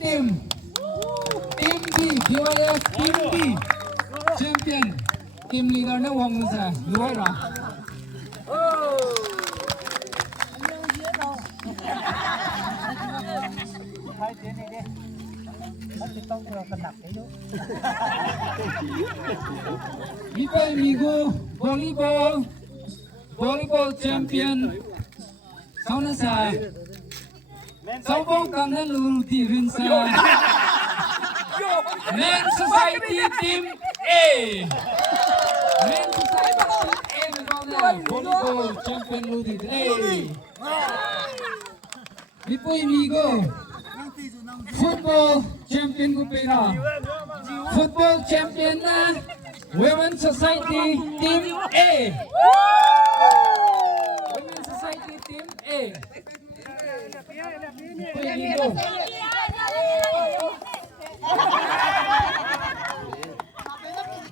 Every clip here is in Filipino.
team. Team B, BYF Team B. Champion. Team leader na Wong sa luar ra. Ipa amigo, volleyball champion. Sauna sa Saubong Kangan Lulu di Rinsa. Men Society Team A. Men Society Team A volleyball champion Ludi Delay. Ipo amigo, football champion Gupera. Football champion na Women's Society Team A. Women's Society Team A.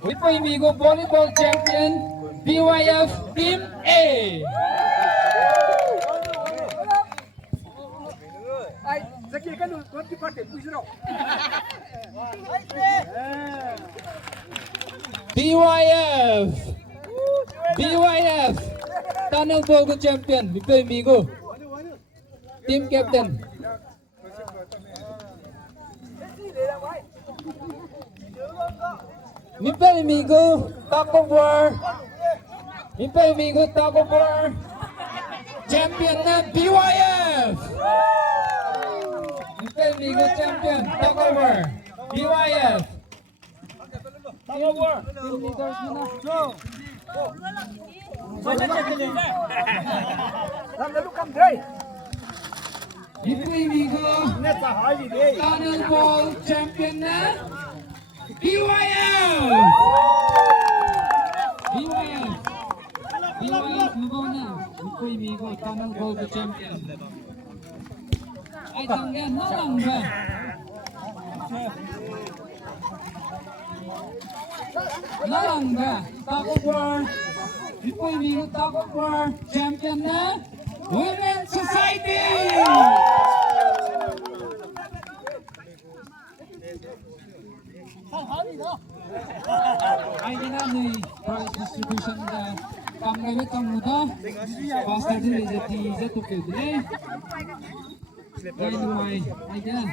Ipo amigo, volleyball champion BYF Team A. BYF Tamenglong champion. Ipo amigo, team captain. Mipa amigo, tug of war. Mipa amigo, tug of war. Champion na BYF. Mipa amigo, champion, tug of war. BYF. Tug of war. Team leaders mo na. Mipa amigo, Tamenglong champion na BYF! BYF mubaw na. Ito amigo, Tamenglong champion. Ay, tangyan, nalangga. Nalangga, tug of war. Ito amigo, tug of war champion na Women's Society! Ay ginani prize distribution da panggamit ang muda basta din sa tiza to pwede ay naman ay gan